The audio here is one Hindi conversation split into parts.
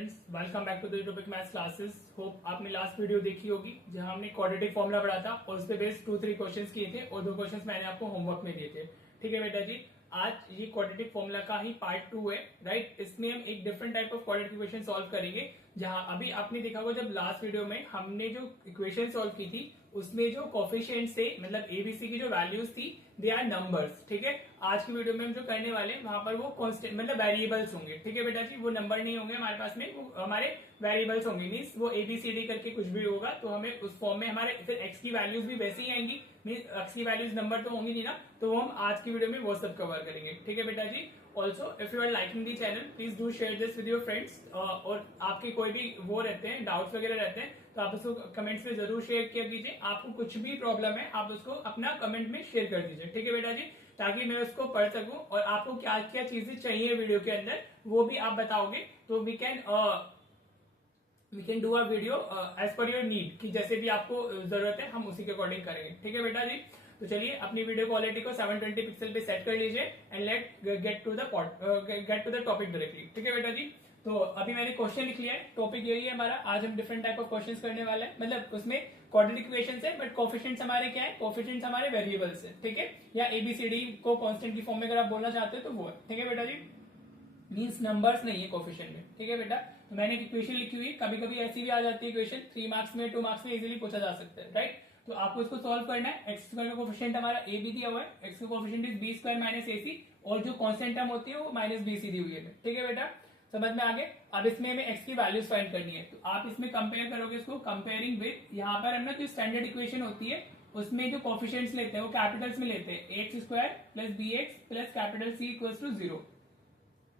Students, welcome back to the topic maths classes. Hope आपने लास्ट वीडियो देखी होगी जहां हमने क्वाड्रेटिक फॉर्मूला पढ़ा था और उस पे बेस्ड 2-3 क्वेश्चंस किए थे और 2 क्वेश्चंस मैंने आपको होमवर्क में दिए थे। ठीक है बेटा जी, आज ये क्वाड्रेटिक फॉर्मूला का ही पार्ट 2 है, राइट। इसमें हम एक different type of quadratic equation solve करेंगे। जहां अभी आपने देखा होगा जब लास्ट वीडियो में हमने जो इक्वेशन सॉल्व की थी उसमें जो कोफिशिएंट्स थे, मतलब एबीसी की जो वैल्यूज थी, दे आर नंबर्स। ठीक है, आज की वीडियो में हम जो करने वाले हैं वहां पर वो कांस्टेंट मतलब वेरिएबल्स होंगे। ठीक है बेटा जी, वो नंबर नहीं होंगे हमारे पास में, वो हमारे वेरिएबल्स होंगे। मीन्स वो एबीसीडी करके कुछ भी होगा तो हमें उस फॉर्म में हमारे फिर एक्स की वैल्यूज भी वैसे ही आएंगी। मीन्स एक्स की वैल्यूज नंबर तो होंगी नहीं ना, तो वो हम आज की वीडियो में वो सब कवर करेंगे। ठीक है बेटा जी, also if you are liking the channel please do share this with your friends. और आपके कोई भी वो रहते हैं डाउट्स वगैरह रहते हैं तो आप उसको कमेंट्स में जरूर शेयर किया कीजिए। आपको कुछ भी प्रॉब्लम है आप उसको अपना कमेंट में शेयर कर दीजिए। ठीक है बेटा जी, ताकि मैं उसको पढ़ सकूं और आपको क्या क्या चीजें चाहिए वीडियो के अंदर वो भी आप बताओगे तो we can do a video as per your need, कि जैसे भी आपको जरूरत है हम उसी के अकॉर्डिंग करेंगे। ठीक है बेटा जी, तो चलिए अपनी वीडियो क्वालिटी को 720 पिक्सल पे सेट कर लीजिए and let get to the topic directly. ठीक है बेटा जी, तो अभी मैंने क्वेश्चन लिख लिया है, टॉपिक यही है हमारा। आज हम डिफरेंट टाइप ऑफ क्वेश्चंस करने वाले हैं, मतलब उसमें क्वाड्रेटिक इक्वेशंस है बट कोफिशिएंट्स हमारे क्या है, कोफिशिएंट्स हमारे वेरिएबल्स है। ठीक है, या एबीसीडी को कांस्टेंट की फॉर्म में अगर आप बोलना चाहते हो तो वो है। ठीक है बेटा जी, मीन्स नंबर्स नहीं है कोफिशिएंट में। ठीक है बेटा, तो मैंने एक इक्वेशन लिखी हुई है, कभी कभी ऐसी भी आ जाती है इक्वेशन 3 मार्क्स में 2 मार्क्स में इजीली पूछा जा सकता है, राइट। तो आपको इसको सॉल्व करना है। एक्स स्क्वायर का कोफिशिएंट हमारा ए बी दिया हुआ है, एक्स का coefficient is B square minus ए सी, और जो कांस्टेंट टर्म होती है वो माइनस बी सी दी हुई है। ठीक है बेटा, समझ में आगे। अब इसमें हमें एक्स की वैल्यूज फाइंड करनी है, तो आप इसमें कंपेयर करोगे इसको कंपेयरिंग विद, यहाँ पर हम ना जो स्टैंडर्ड इक्वेशन होती है उसमें जो कोफिशिएंट्स लेते हैं वो कैपिटल्स में लेते हैं, x square plus b x plus capital C equals to 0।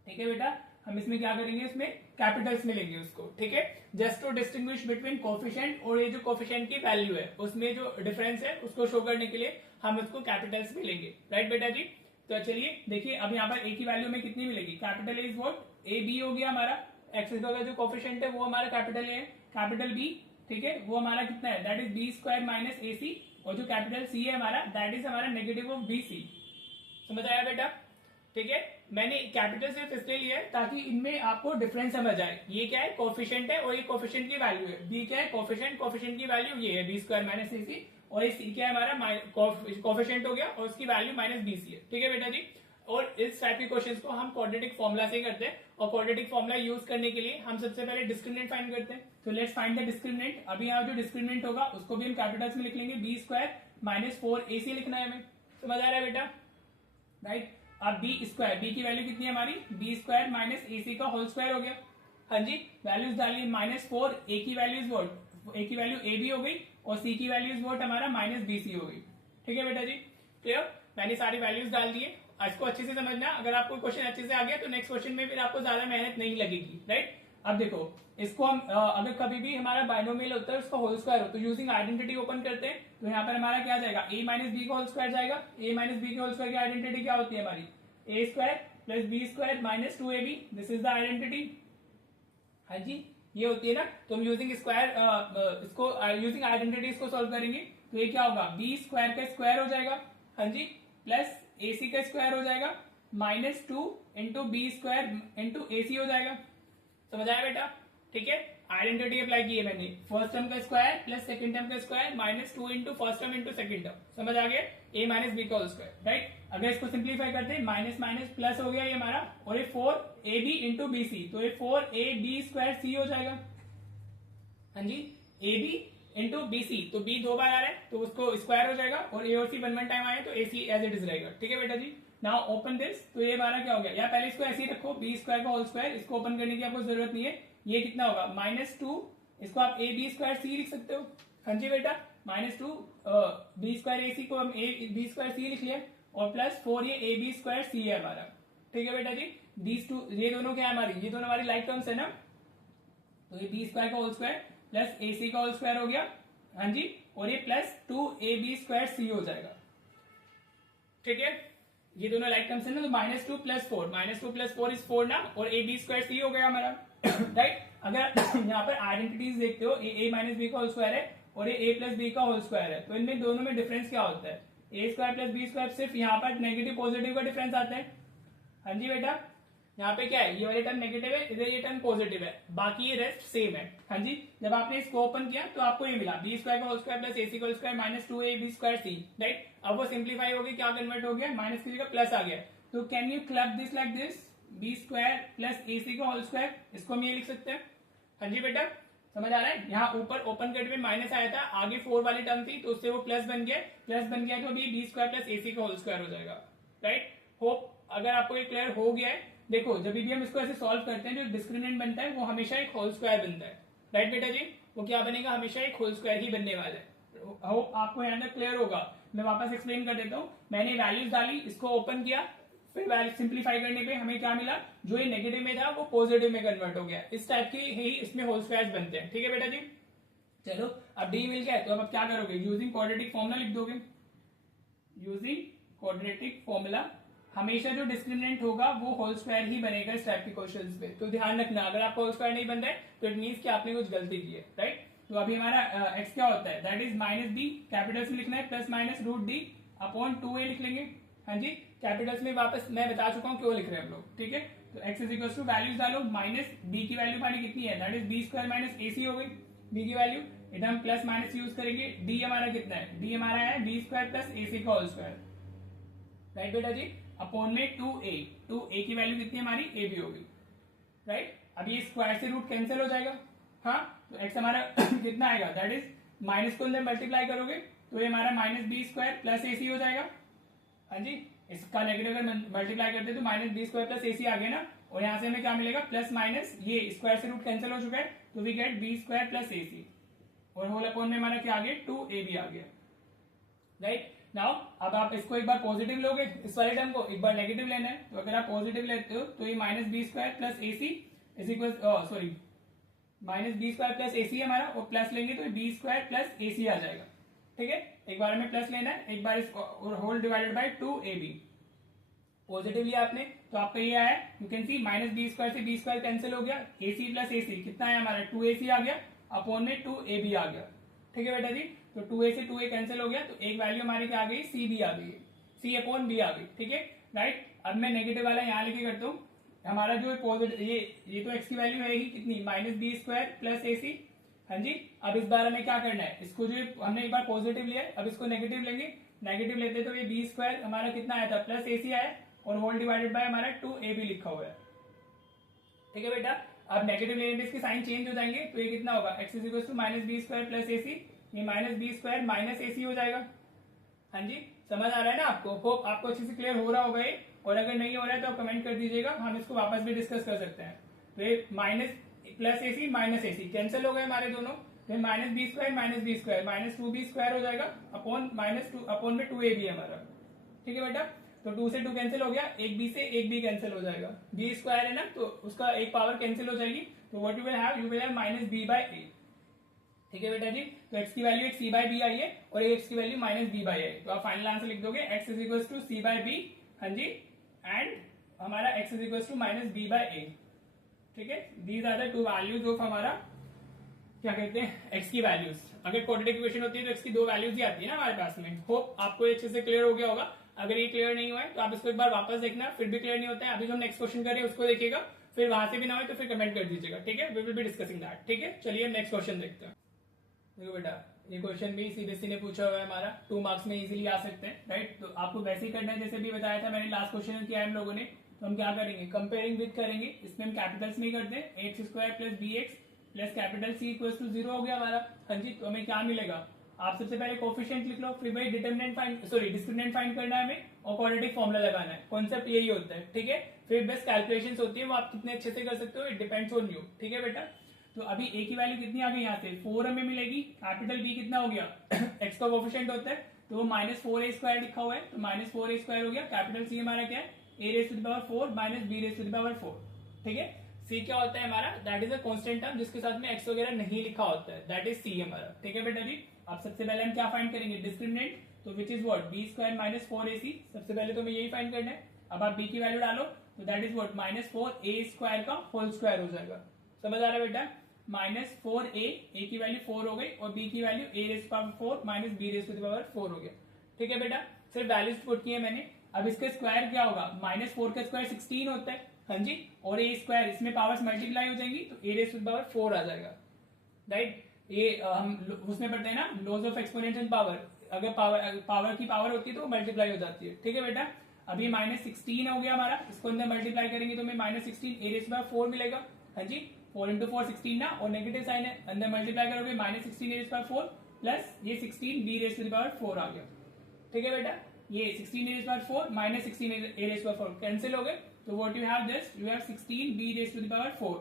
ठीक है बेटा, हम इसमें क्या करेंगे, इसमें कैपिटल्स में लेंगे उसको। ठीक है, just to distinguish between coefficient और ये जो कोफिशिएंट की वैल्यू है उसमें जो डिफरेंस है उसको शो करने के लिए हम उसको कैपिटल्स में लेंगे, राइट बेटा जी। तो चलिए देखिए, अब यहाँ पर ए की वैल्यू में कितनी मिलेगी, capital A is what, a b हो गया हमारा, एक्स का जो कोफिशिएंट है वो हमारा कैपिटल ए है, कैपिटल बी, ठीक है, वो हमारा कितना है, that is B square minus ए सी, और जो कैपिटल सी है हमारा दैट इज हमारा नेगेटिव ऑफ बी सी। समझ आया बेटा। ठीक है, मैंने कैपिटल सिर्फ इसलिए लिया है ताकि इनमें आपको डिफरेंस समझ आए। ये क्या है, कोफिशिएंट है और ये कोफिशिएंट की वैल्यू है। बी क्या है, कोफिशिएंट, कोफिशिएंट की वैल्यू ये है बी स्क्वायर माइनस ए सी, और ये सी क्या है हमारा कोफिशिएंट हो गया और उसकी वैल्यू माइनस बी सी है। ठीक है बेटा जी, और इस टाइप के क्वेश्चन को हम क्वाड्रेटिक फॉर्मुला से करते हैं, और क्वाड्रेटिक फॉर्मुला यूज करने के लिए हम सबसे पहले डिस्क्रिमिनेंट फाइंड करते हैं। तो लेट्स फाइंड द डिस्क्रिमिनेंट। अभी यहाँ जो डिस्क्रिमिनेंट होगा उसको भी हम कैपिटल्स में लिख लेंगे, बी स्क्वायर माइनस 4ac लिखना है हमें। समझ आ रहा है बेटा, राइट। अब बी स्क्वायर, बी की वैल्यू कितनी है हमारी, बी स्क्वायर माइनस ए सी का होल स्क्वायर हो गया। हाँ जी, वैल्यूज डाली -4, ए की वैल्यूज वोट, ए की वैल्यू ए बी हो गई और सी की वैल्यूज वोट हमारा माइनस बी सी हो गई। ठीक है बेटा जी, क्लियर। मैंने सारी वैल्यूज डाल दिए, इसको अच्छे से समझना। अगर आपको क्वेश्चन अच्छे से आ गया तो नेक्स्ट क्वेश्चन में फिर आपको ज्यादा मेहनत नहीं लगेगी, राइट। अब देखो, इसको हम अगर कभी भी हमारा बाइनोमियल होता है उसका होल स्क्वायर हो तो यूजिंग आइडेंटिटी ओपन करते हैं, तो यहाँ पर हमारा क्या जाएगा, a माइनस बी का होल स्क्वायर जाएगा। a माइनस बी के होल स्क्वायर की आइडेंटिटी क्या होती है हमारी, a square plus b square minus 2ab, this is the identity. हाँ जी, ये होती है ना। तो हम यूजिंग स्क्वायर इसको यूजिंग आइडेंटिटी इसको सॉल्व करेंगे, तो ये क्या होगा, बी स्क्वायर का स्क्वायर हो जाएगा, हाँ जी, प्लस ए सी का स्क्वायर हो जाएगा, -2 इंटू बी स्क्वायर इंटू ए सी हो जाएगा। समझ आया बेटा। ठीक है, आइडेंटिटी अप्लाई की है मैंने, फर्स्ट टर्म का स्क्वायर प्लस सेकंड टर्म का square -2 into first term into second term. समझ आ गया, a माइनस बी का होल स्क्वायर, राइट। अगर इसको सिंप्लीफाई करते हैं माइनस माइनस प्लस हो गया ये हमारा, और ये 4ab इंटू बी सी, तो ये 4ab स्क्वायर सी हो जाएगा। हाँ जी, ab इंटू बी सी, तो b 2 बार आ रहा है तो उसको स्क्वायर हो जाएगा, और a और c 1 टाइम आए तो ac एज इट इज रहेगा। ठीक है बेटा जी, नाउ ओपन दिस, तो ये हमारा क्या हो गया, या पहले इसको ऐसे ही रखो, बी स्क्वायर का होल स्क्वायर, इसको ओपन करने की आपको जरूरत नहीं है। ये कितना होगा, -2, इसको आप ए बी स्क्वायर सी लिख सकते हो। हाँ जी बेटा, -2 बी स्क्वायर ए सी को हम ए बी स्क्वायर सी लिख लिया, और प्लस 4 ये ए बी स्क्वायर सी है हमारा। ठीक है बेटा जी, दीज टू, ये दोनों क्या है हमारी, ये दोनों हमारी लाइक टर्म्स है ना, तो ये बी स्क्वायर का होल स्क्वायर प्लस ए सी का होल स्क्वायर हो गया, हाँ जी, और ये प्लस 2ab स्क्वायर सी हो जाएगा। ठीक है, ये दोनों लाइक टर्म्स है ना, तो -2 प्लस 4, -2 प्लस 4 इज 4 ना, और ए बी स्क्वायर सी हो गया हमारा, राइट। अगर यहाँ पर आइडेंटिटीज देखते हो, ए माइनस बी का होल स्क्वायर है और ये ए प्लस बी का होल स्क्वायर है, तो इनमें दोनों में डिफरेंस क्या होता है, ए स्क्वायर प्लस बी स्क्वायर, सिर्फ यहाँ पर नेगेटिव पॉजिटिव का डिफरेंस आता है। हाँ जी बेटा, यहाँ पे क्या है, ये वाली टर्म नेगेटिव है, इधर ये टर्म पॉजिटिव है, बाकी ये रेस्ट सेम है। हाँ जी, जब आपने इसको ओपन किया तो आपको ये मिला बी स्क्वायर का होल स्क्वायर प्लस AC का whole square minus 2AB square C, right. अब वो सिंप्लीफाई हो गया, क्या कन्वर्ट हो गया, माइनस की जगह प्लस आ गया। तो can you club this like this, b square plus AC का होल स्क्वायर, इसको हम ये लिख सकते हैं। हाँ जी बेटा, समझ आ रहा है। यहाँ ऊपर ओपन कट में माइनस आया था, आगे 4 वाली टर्म थी तो उससे वो प्लस बन गया, प्लस बन गया तो अभी बी स्क्वायर प्लस AC का होल स्क्वायर हो जाएगा, राइट। होप अगर आपको ये क्लियर हो गया है। देखो जब भी हम इसको ऐसे सॉल्व करते हैं, जो डिस्क्रिमिनेंट बनता है वो हमेशा एक होल स्क्वायर बनता है, राइट बेटा जी। वो क्या बनेगा, हमेशा एक होल स्क्वायर ही बनने वाला है। होप आपको यहाँ तक क्लियर होगा। मैं वापस एक्सप्लेन कर देता हूँ। मैंने वैल्यूज डाली, इसको ओपन किया, फिर वैल्यू सिंप्लीफाई करने पे हमें क्या मिला, जो ये नेगेटिव में था वो पॉजिटिव में कन्वर्ट हो गया। इस टाइप की ही इसमें होल स्क्वायर्स बनते हैं, ठीक है बेटा जी। चलो अब डी मिल गया है, तो अब क्या करोगे, यूजिंग क्वाड्रेटिक फॉर्मूला लिख दोगे। यूजिंग क्वाड्रेटिक फॉर्मूला, हमेशा जो डिस्क्रिमिनेंट होगा वो होल स्क्वायर ही बनेगा इस टाइप के क्वेश्चंस पे। तो ध्यान रखना, अगर आपका होल स्क्वायर नहीं बन रहा है तो इट मींस कि आपने कुछ गलती की है, राइट। तो अभी हमारा एक्स क्या होता है, that is minus d, capitals में लिखना है, plus minus root d upon 2a लिख लेंगे। हाँ जी, कैपिटल्स में वापस मैं बता चुका हूँ क्यों लिख रहे हैं हम लोग, ठीक है। तो x is equal to values डालो, माइनस b की वैल्यू हमारी कितनी है, that is B square minus AC हो गई b की वैल्यू। इधर हम प्लस माइनस यूज करेंगे, d हमारा कितना है, d हमारा है बी स्क्वायर प्लस AC का होल स्क्वायर, राइट बेटा जी। अपॉन में 2a की वैल्यू कितनी है हमारी, a भी होगी, राइट। अब ये स्क्वायर से रूट कैंसिल हो जाएगा, हाँ। तो x हमारा कितना आएगा, दैट इज माइनस को अंदर मल्टीप्लाई करोगे तो ये हमारा minus b square plus AC हो जाएगा। हाँ जी, इसका नेगेटिव अगर मल्टीप्लाई करते तो minus b square plus AC आ गया ना, और यहाँ से हमें क्या मिलेगा, प्लस माइनस, ये स्क्वायर से रूट कैंसिल हो चुका है तो we get b square plus AC, और होल अपॉन में हमारा क्या आ गया, 2AB आ गया, राइट। नाउ अब आप इसको एक बार पॉजिटिव लोगे, इस वाले टर्म को एक बार नेगेटिव लेना है, तो अगर आप पॉजिटिव लेते हो तो ये minus b square plus AC is equal, sorry minus b square plus AC हमारा, और प्लस लेंगे तो बी स्क्वायर प्लस AC आ जाएगा, ठीक है। एक बार हमें प्लस लेना है, एक बार इसको whole divided by 2AB, positive लिया आपने तो आपका ये आया, you can see minus b square से बी स्क्वायर कैंसिल हो गया, AC प्लस AC कितना है हमारा, 2AC आ गया, अपॉन में 2AB आ गया, ठीक है बेटा जी। तो 2a से 2a कैंसिल हो गया, तो एक वैल्यू हमारी क्या आ गई, CB आ गई, C अपॉन B आ गई, ठीक है, राइट। अब मैं नेगेटिव वाला यहाँ लेके करता हूँ, हमारा जो पॉजिटिव ये तो x की वैल्यू है ही कितनी, minus b square plus AC। हाँ जी, अब इस बार हमें क्या करना है, इसको जो हमने एक बार पॉजिटिव लिया है, अब इसको नेगेटिव लेंगे, नेगेटिव लेते तो ये बी स्क्वायर हमारा कितना आया था, प्लस AC आया, और होल डिवाइडेड बाय हमारा 2AB लिखा हुआ है, ठीक है बेटा। अब नेगेटिव लेने पे इसके साइन चेंज हो जाएंगे, तो ये कितना होगा, x is equal to minus b square plus AC, ये minus b square minus AC हो जाएगा। हाँ जी, समझ आ रहा है ना आपको, होप आपको अच्छे से क्लियर हो रहा होगा ये, और अगर नहीं हो रहा है तो आप कमेंट कर दीजिएगा, हम इसको वापस भी डिस्कस कर सकते हैं। तो ये minus plus AC minus AC cancel हो गए हमारे दोनों, तो minus b square minus 2b square हो जाएगा, अपॉन माइनस 2 अपॉन में 2AB हमारा, ठीक है बेटा। तो 2 से 2 कैंसिल हो गया, एक b से एक b कैंसिल हो जाएगा, b स्क्वायर है ना तो उसका एक पावर कैंसिल हो जाएगी, तो what you will have minus b by a, ठीक है बेटा जी। तो x की वैल्यू एक c बाय b आई है, और एक x की value minus b by I, तो आप फाइनल आंसर लिख दोगे x is equal to c by b, हाँ जी, एंड हमारा x is equal to minus b by a, ठीक है। These are the two values of हमारा क्या कहते हैं, x की वैल्यूज। अगर क्वाड्रेटिक इक्वेशन होती है तो x की दो वैल्यूज ही आती है ना हमारे पास में। होप आपको अच्छे से क्लियर हो गया होगा। अगर ये क्लियर नहीं हुआ है तो आप इसको एक बार वापस देखना, फिर भी क्लियर नहीं होता है, अभी जो हम नेक्स्ट क्वेश्चन करें उसको देखिएगा, फिर वहां से भी ना हो तो फिर कमेंट कर दीजिएगा, ठीक है। We will be discussing that, ठीक है। चलिए नेक्स्ट क्वेश्चन देखते हैं। देखो बेटा, ये क्वेश्चन भी सीबीएसई ने पूछा हुआ है हमारा, 2 मार्क्स में इजीली आ सकते हैं, राइट। तो आपको वैसे ही करना है जैसे भी बताया था मैंने, लास्ट क्वेश्चन किया है हम लोगों ने। तो हम क्या करेंगे, कंपेयरिंग विद करेंगे, इसमें हम कैपिटल्स में करते हैं, x square plus b x plus capital C equal to 0 हो गया हमारा। हाँ जी, तो हमें क्या मिलेगा, आप सबसे पहले कोफिशिएंट लिख लो, फिर भाई determinant find, sorry discriminant find करना है हमें, और क्वाड्रेटिक फॉर्मूला लगाना है। कॉन्सेप्ट यही होता है, ठीक है। फिर बस कैलकुलेशंस होती है, वो आप कितने अच्छे से कर सकते हो, इट डिपेंड्स ऑन यू, ठीक है बेटा। तो अभी ए की वैल्यू कितनी आ गई, यहाँ से 4 हमें मिलेगी, कैपिटल बी कितना हो गया एक्स का कोफिशिएंट होता है तो वो माइनस 4a स्क्वायर लिखा हुआ है, तो माइनस 4a स्क्वायर हो गया। कैपिटल सी हमारा क्या है, a raise to the power 4 minus b raise to the power 4, ठीक है। c क्या होता है हमारा, that is a constant term जिसके साथ में x वगैरह नहीं लिखा होता है, दैट इज c हमारा, ठीक है बेटा जी। अब सबसे पहले हम क्या फाइंड करेंगे, डिस्क्रिमिनेंट, तो which is what, b square minus 4ac, सबसे पहले तो हमें यही फाइंड करना है। अब आप b की वैल्यू डालो तो that is what, minus 4a square का होल स्क्वायर हो जाएगा। समझ आ रहा है बेटा, माइनस 4a, a की वैल्यू 4 हो गई, और b की value a raise to power 4 minus b raise to the power 4 हो गया, ठीक है बेटा। सिर्फ वैल्यूज पुट की है मैंने। अब इसका स्क्वायर क्या होगा, माइनस 4 का स्क्वायर 16 होता है, हाँ जी, और ए स्क्वायर इसमें पावर्स मल्टीप्लाई हो जाएंगी तो ए रेज़ टू द पावर 4 आ जाएगा, राइट। ये हम उसमें पढ़ते हैं ना, लॉज ऑफ एक्सपोनेंशियल पावर, अगर पावर की पावर होती है तो मल्टीप्लाई हो जाती है, ठीक है बेटा। अभी -16 हो गया हमारा, इसको अंदर मल्टीप्लाई करेंगे तो हमें -16 a raise to the power 4 मिलेगा, हाँ जी। 4 इंटू 4 16 ना, और नेगेटिव साइन है, अंदर मल्टीप्लाई करोगे -16 a raise to the power 4 plus ये 16 b raise to the power 4 आ गया, ठीक है बेटा। ये 16 a raise to the power 4 -16 a raise to the power 4 cancel हो गए, तो what you have just you have 16 b raise to the power 4,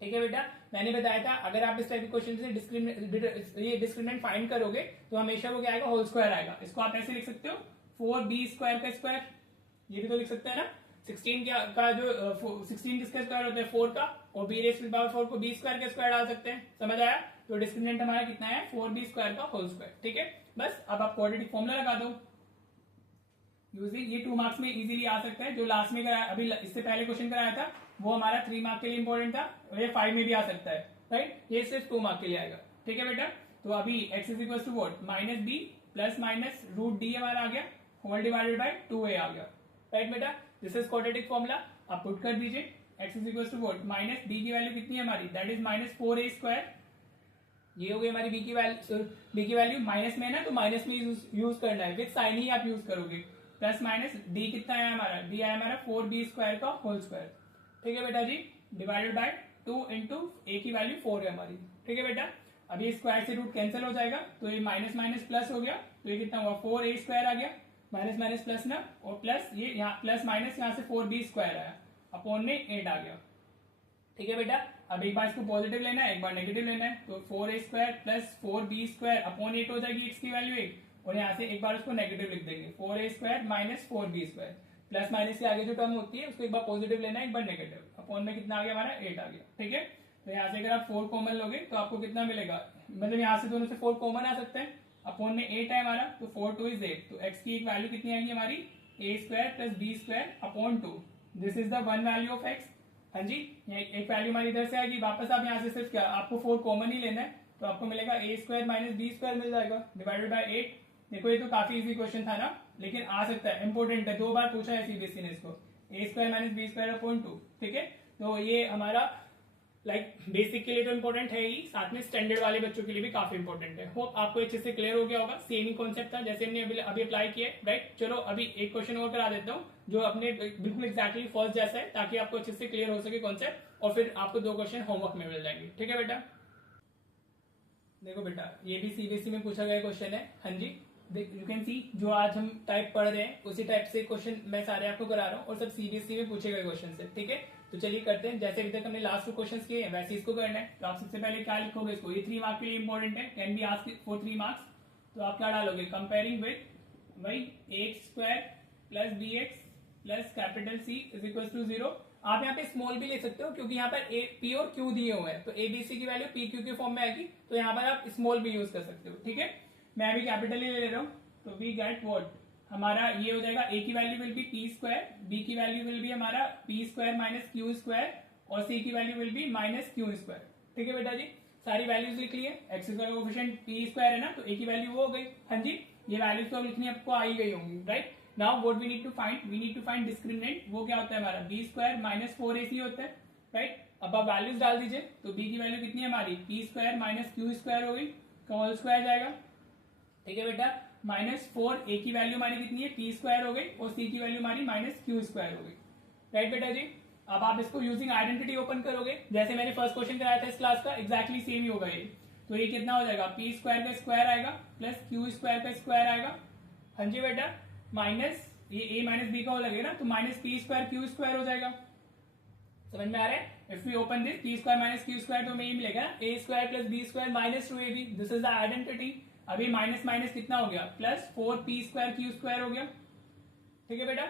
ठीक है बेटा। मैंने बताया था अगर आप इस टाइप के क्वेश्चन से ये डिस्क्रिमिनेंट फाइंड करोगे तो हमेशा वो क्या आएगा, होल स्क्वायर आएगा। इसको आप ऐसे लिख सकते हो 4b स्क्वायर का स्क्वायर, ये भी तो लिख सकते हैं ना। 16 का जो 16 किसका स्क्वायर होता है, 4 का, और b raise to the power 4 को b स्क्वायर का स्क्वायर डाल सकते हैं, समझ आया। तो डिस्क्रिमिनेंट हमारा कितना है, 4b स्क्वायर का होल स्क्वायर, ठीक है। बस अब आप क्वाड्रेटिक फॉर्मूला लगा दो, यूजली ये 2 मार्क्स में इजीली आ सकता है। जो लास्ट में कराया, अभी इससे पहले क्वेश्चन कराया था वो हमारा 3 मार्क के लिए इंपॉर्टेंट था, और ये 5 में भी आ सकता है, राइट। ये सिर्फ 2 मार्क के लिए आएगा, ठीक है बेटा। तो अभी x is equal to what, -b plus minus √d हमारा आ गया, होल डिवाइडेड बाय 2a आ गया, राइट बेटा। दिस इज क्वाड्रेटिक फॉर्मूला, आप पुट कर दीजिए। x is equal to what, -b की वैल्यू कितनी है हमारी, दैट इज -4a स्क्वायर। ये हो गई हमारी b की वैल्यू माइनस में है ना, तो माइनस में यूज करना है, विद साइन ही आप यूज करोगे। प्लस माइनस d कितना है हमारा, d आया हमारा 4b स्क्वायर का होल स्क्वायर, ठीक है बेटा जी, डिवाइडेड बाय 2 इंटू ए की वैल्यू 4 है हमारी, ठीक है बेटा। अब ये स्क्वायर से रूट कैंसिल हो जाएगा, तो ये माइनस माइनस प्लस हो गया, तो ये कितना हुआ, 4a स्क्वायर आ गया, माइनस माइनस प्लस ना, और प्लस ये यहाँ प्लस माइनस यहाँ से 4b स्क्वायर आया, अपॉन में 8 आ गया, ठीक है बेटा। अब एक बार इसको पॉजिटिव लेना है, एक बार नेगेटिव लेना है, तो 4a square plus 4b square upon 8 हो जाएगी x की वैल्यू 1, और यहाँ से एक बार उसको नेगेटिव लिख देंगे, 4a square minus 4b square. Plus minus के आगे जो टर्म होती है उसको एक बार पॉजिटिव लेना है, एक बार नेगेटिव, अपॉन में कितना आ गया हमारा 8 आ गया, ठीक है। तो यहाँ से अगर आप 4 कॉमन लोगे तो आपको कितना मिलेगा, मतलब यहाँ से दोनों से 4 कॉमन आ सकते हैं, अपॉन में 8 है हमारा, तो 4 2 इज 8, तो x की एक वैल्यू कितनी आएगी हमारी, a square plus b square upon 2, this is the one value of x, हाँ जी। एक वैल्यू हमारी इधर से आएगी, वापस आप यहाँ से सिर्फ क्या, आपको 4 कॉमन ही लेना है, तो आपको मिलेगा a square minus b square मिल जाएगा, डिवाइडेड बाय 8। देखो ये तो काफी इजी क्वेश्चन था ना, लेकिन आ सकता है, इंपॉर्टेंट है, 2 बार पूछा है सीबीएसई ने इसको, a square minus b square upon 2, ठीक है। तो ये हमारा बेसिक के लिए तो इंपॉर्टेंट है ही, साथ में स्टैंडर्ड वाले बच्चों के लिए भी काफी इंपॉर्टेंट है। होप आपको अच्छे से क्लियर हो गया होगा, सेम ही कॉन्सेप्ट था जैसे हमने अभी अप्लाई किया, राइट। चलो अभी एक क्वेश्चन और करा देता हूँ जो अपने बिल्कुल एक्जैक्टली फर्स्ट जैसा है, ताकि आपको अच्छे से क्लियर हो सके कॉन्सेप्ट, और फिर आपको 2 क्वेश्चन होमवर्क में मिल जाएंगे, ठीक है बेटा। देखो बेटा ये भी सीबीएसई में पूछा गया क्वेश्चन है, हाँ जी। यू कैन सी जो आज हम टाइप पढ़ रहे हैं उसी टाइप से क्वेश्चन मैं सारे आपको करा रहा हूँ, और सब सीबीएसई में पूछे गए क्वेश्चन है, ठीक है। तो चलिए करते हैं, जैसे अभी तक हमने लास्ट 2 क्वेश्चन किए हैं वैसे इसको करना है। तो आप सबसे पहले क्या लिखोगे, इसको, ये 3 मार्क के लिए इंपॉर्टेंट है, can be asked for 3 marks. तो आप क्या डालोगे, कंपेयरिंग विद भाई x square plus b x plus capital C is equal to 0। आप यहाँ पे स्मॉल भी ले सकते हो, क्योंकि यहाँ पर पी और क्यू दिए हुए हैं, तो एबीसी की वैल्यू पी क्यू के फॉर्म में आएगी, तो यहाँ पर आप स्मॉल भी यूज कर सकते हो, ठीक है। मैं अभी कैपिटल ही ले रहा हूँ, तो वी गेट व्हाट, हमारा ये हो जाएगा, ए की value will be P square, B की वैल्यू विल बी हमारा P square minus Q square, और सी की value will be minus Q square, ठीक है बेटा जी। सारी वैल्यूज लिख लिए, एक्स का कोएफिशिएंट पी स्क्वायर है ना, तो ए की वैल्यू वो हो गई, हाँ जी। ये वैल्यूज तो अब लिखनी आपको आ ही गई होंगी, right. Now what we need to find, we need to find discriminant, वो क्या होता है हमारा, बी स्क्वायर माइनस 4ac होता है, राइट। अब आप वैल्यूज डाल दीजिए, तो बी की वैल्यू कितनी है हमारी, P square minus Q square हो गई, का होल स्क्वायर जाएगा, ठीक है बेटा। -4 ए की वैल्यू हमारी कितनी है, पी स्क्वायर हो गई, और सी की वैल्यू हमारी माइनस क्यू स्क्वायर हो गई, राइट बेटा जी। अब आप इसको यूजिंग आइडेंटिटी ओपन करोगे, जैसे मैंने फर्स्ट क्वेश्चन कराया था इस क्लास का, एक्जैक्टली सेम ही होगा ये। तो ये कितना हो जाएगा, पी स्क्वायर का स्क्वायर आएगा प्लस क्यू स्क्वायर का स्क्वायर आएगा, हाँ जी बेटा, माइनस ये ए माइनस बी का हो लगेगा ना, तो minus p square q square हो जाएगा, समझ में आ रहा है। If we open this p square minus Q square, तो हमें ये मिलेगा a square plus b square minus 2ab, this is the identity. अभी माइनस माइनस कितना हो गया, plus 4p square q square हो गया, ठीक है बेटा।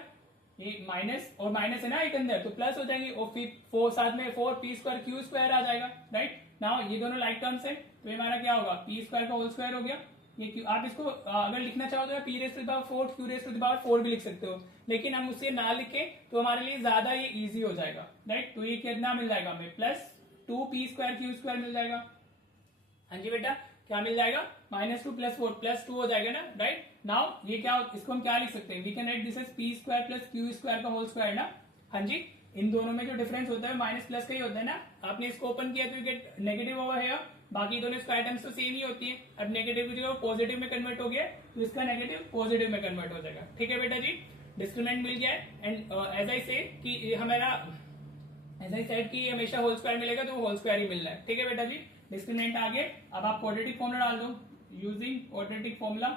ये माइनस और माइनस है ना एक अंदर, तो प्लस हो जाएंगे, और फिर 4 साथ में 4p स्क्वायर क्यू स्क्वायर आ जाएगा, राइट। नाउ ये दोनों लाइक टर्म्स है, तो ये हमारा क्या होगा, p स्क्वायर का होल स्क्वायर हो गया। ये आप इसको अगर लिखना चाहो तो p raise to the power 4 q raise to the power 4 भी लिख सकते हो, लेकिन हम उससे ना लिखे तो हमारे लिए ज्यादा ये इजी हो जाएगा, राइट। तो ये कितना मिल जाएगा हमें, plus 2p square q square मिल जाएगा, हाँ जी बेटा। क्या मिल जाएगा, -2 प्लस 4 प्लस 2 हो जाएगा ना, राइट। नाउ ये क्या, इसको हम क्या लिख सकते हैं, we can write this as p square plus q square का होल स्क्वायर ना, हाँ जी। इन दोनों में जो डिफरेंस होता है माइनस प्लस का ही होता है ना। आपने इसको ओपन किया तो you get negative over here, बाकी दोनों इसको आइटम्स तो सेम ही होती है। अब नेगेटिव की जगह पॉजिटिव में कन्वर्ट हो गया तो इसका नेगेटिव पॉजिटिव में कन्वर्ट हो जाएगा। ठीक है बेटा जी, डिस्क्रिमिनेंट मिल गया है। एंड एज आई से कि हमारा एज आई सेड कि हमेशा होल स्क्वायर मिलेगा तो होल स्क्वायर ही मिल रहा है। ठीक है बेटा जी, डिस्क्रिमिनेंट आ गया। अब आप क्वाड्रेटिक फॉर्मूला डाल दो यूजिंग क्वाड्रेटिक फॉर्मूला।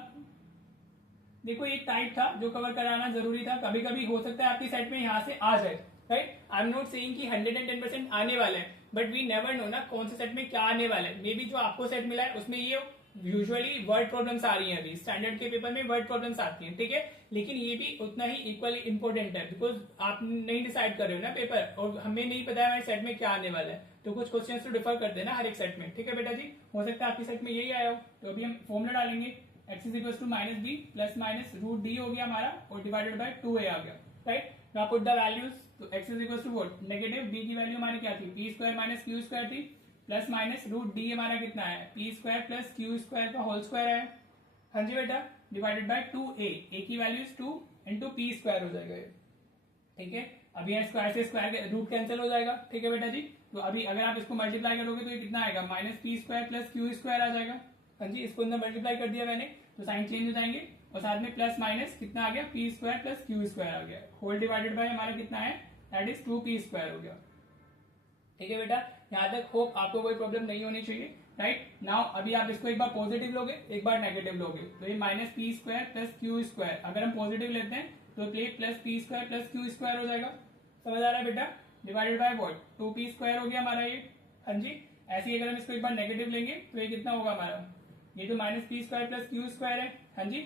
देखो एक टाइप था जो कवर कराना जरूरी था, कभी कभी हो सकता है आपकी सेट में यहाँ से आ जाए, right. I am not saying कि 110% आने वाला है, बट वी नेवर नो ना कौन से सेट में क्या आने वाला है। मे बी जो आपको सेट मिला है उसमें ये यूजुअली वर्ड प्रॉब्लम्स आ रही हैं, अभी स्टैंडर्ड के पेपर में वर्ड प्रॉब्लम्स आती हैं, ठीक है। लेकिन ये भी उतना ही इक्वली इंपॉर्टेंट है, बिकॉज आप नहीं डिसाइड कर रहे हो ना पेपर, और हमें नहीं पता है हमारे सेट में क्या आने वाला है, तो कुछ क्वेश्चन तो डिफर करते हैं ना हर एक सेट में। ठीक है बेटा जी, हो सकता है आपकी सेट में यही आया हो। तो अभी हम फॉर्मूला डालेंगे, x is equal to minus b plus minus root d हो गया हमारा, और डिवाइडेड बाय 2a आ गया, right. Now put the values, तो x is equal to what, negative b की वैल्यू हमारी क्या थी, p square minus Q square थी, प्लस माइनस रूट डी हमारा कितना है, p square plus q square का होल स्क्वायर है। हाँ जी बेटा, डिवाइडेड बाय 2a, a की वैल्यू 2 इंटू पी स्क्वायर हो जाएगा ये, ठीक है। अभी यहाँ स्क्वायर से स्क्वायर रूट कैंसिल हो जाएगा, ठीक है बेटा जी। तो अभी अगर आप इसको मल्टीप्लाई करोगे तो ये कितना आएगा, minus p square plus q square आ जाएगा। हाँ जी, इसको अंदर मल्टीप्लाई कर दिया मैंने तो साइन चेंज हो जाएंगे, और साथ में प्लस माइनस कितना आ गया, p square plus q square आ गया, होल डिवाइडेड बाय हमारा कितना है, दैट इज 2p स्क्वायर हो गया। ठीक है बेटा, यहाँ तक होप आपको कोई प्रॉब्लम नहीं होनी चाहिए, राइट। नाउ अभी आप इसको एक बार पॉजिटिव लोगे एक बार नेगेटिव लोगे, तो ये minus p square plus q square, अगर हम पॉजिटिव लेते हैं तो plus P square plus q square हो जाएगा। समझ आ रहा है बेटा, divided by what, 2p square हो गया हमारा ये। हाँ जी, ऐसे ही अगर हम इसको एक बार नेगेटिव लेंगे तो ये कितना होगा हमारा, ये तो minus p square plus q square है। हाँ जी,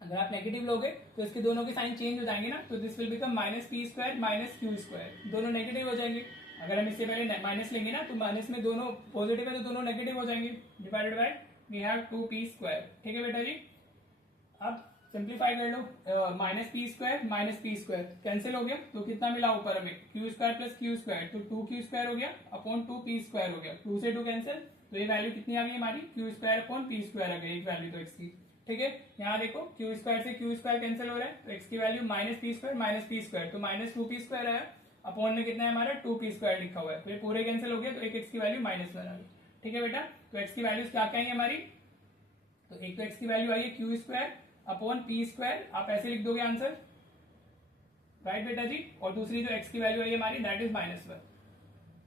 अगर आप नेगेटिव लोगे तो इसके दोनों के साइन चेंज हो जाएंगे ना, तो this will become minus p square minus Q square, दोनों नेगेटिव हो जाएंगे। अगर हम इससे पहले माइनस लेंगे ना तो माइनस में दोनों पॉजिटिव है तो दोनों नेगेटिव हो जाएंगे, divided by we have 2p square. ठीक है बेटा जी, अब सिंप्लीफाई कर लो, माइनस पी स्क्वायर कैंसिल हो गया तो कितना मिला ऊपर हमें, q square plus q square, तो 2q स्क्वायर हो गया अपॉन 2p स्क्वायर हो गया, 2 से 2 कैंसिल, तो ये वैल्यू कितनी आ गई हमारी, q square upon p square आ गई, एक वैल्यू तो x की। ठीक है, यहाँ देखो क्यू स्क्वायर से क्यू स्क्वायर कैंसिल हो रहा है, तो x की वैल्यू माइनस पी स्क्वायर तो माइनस 2p स्क्वायर है, अपॉन में कितना है हमारा 2p स्क्वायर लिखा हुआ है, तो ये पूरे कैंसिल हो गया, तो एक x की वैल्यू माइनस 1 आ गई। ठीक है बेटा, तो x की वैल्यूज क्या क्या है हमारी, तो एक तो x की वैल्यू आई है Q square upon p square, आप ऐसे लिख दोगे आंसर, राइट बेटा जी। और दूसरी जो x की वैल्यू आई है हमारी दैट इज -1।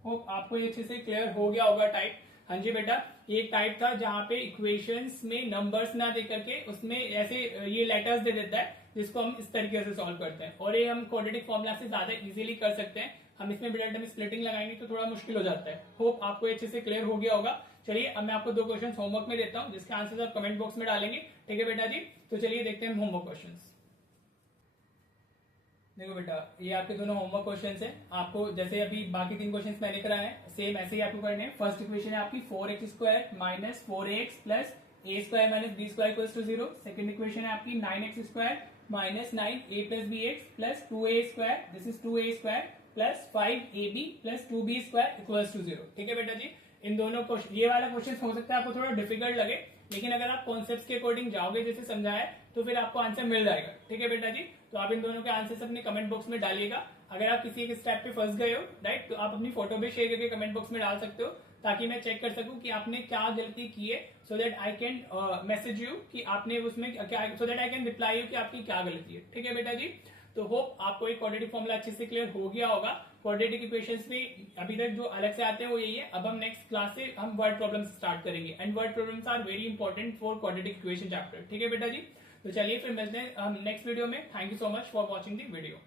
होप आपको ये अच्छे से क्लियर हो गया होगा टाइप। हाँ जी बेटा, ये एक टाइप था जहां पे इक्वेशंस में नंबर्स ना दे करके उसमें ऐसे ये लेटर्स दे देता है, जिसको हम इस तरीके से सॉल्व करते हैं, और ये हम क्वाड्रेटिक फॉर्मूला से ज्यादा इजीली कर सकते हैं। हम इसमें मिडिल टर्म स्प्लिटिंग लगाएंगे तो थोड़ा मुश्किल हो जाता है। होप आपको अच्छे से क्लियर हो गया होगा। चलिए अब मैं आपको 2 क्वेश्चन होमवर्क में देता हूँ, जिसके आंसर आप कमेंट बॉक्स में डालेंगे, ठीक है बेटा जी। तो चलिए देखते हैं होमवर्क क्वेश्चन। देखो बेटा, ये आपके दोनों होमवर्क क्वेश्चंस हैं। आपको जैसे अभी बाकी 3 क्वेश्चंस मैंने कराए हैं, सेम ऐसे ही आपको करने हैं। फर्स्ट इक्वेशन है आपकी 4x square minus 4ax plus a square minus b square equals to 0। Second equation है आपकी 9x square minus 9a plus bx plus 2a square, this is 2a square plus 5ab plus 2b square equals to 0। ठीक है बेटा जी, इन दोनों क्वेश्चन, ये वाला क्वेश्चन हो सकता है आपको थोड़ा डिफिकल्ट लगे, लेकिन अगर आप कॉन्सेप्ट्स के अकॉर्डिंग जाओगे जैसे समझाया तो फिर आपको आंसर मिल जाएगा। ठीक है बेटा जी, तो आप इन दोनों के आंसर्स अपने कमेंट बॉक्स में डालिएगा। अगर आप किसी एक स्टेप पे फंस गए हो, राइट, तो आप अपनी फोटो भी शेयर करके कमेंट बॉक्स में डाल सकते हो, ताकि मैं चेक कर सकूं कि आपने क्या गलती की है, so that I can message you कि आपने उसमें क्या, so that I can reply you कि आपकी क्या गलती है। ठीक है बेटा जी, तो होप आपको एक क्वाड्रेटिक फॉर्मूला अच्छे से क्लियर हो गया होगा। क्वाड्रेटिक इक्वेशंस में अभी तक जो अलग से आते हैं वो यही है। अब हम नेक्स्ट क्लास से हम वर्ड प्रॉब्लम्स स्टार्ट करेंगे, and word problems are very important for quadratic equation chapter. ठीक है बेटा जी, तो चलिए फिर मिलते हैं हम नेक्स्ट वीडियो में। Thank you so much for watching the video.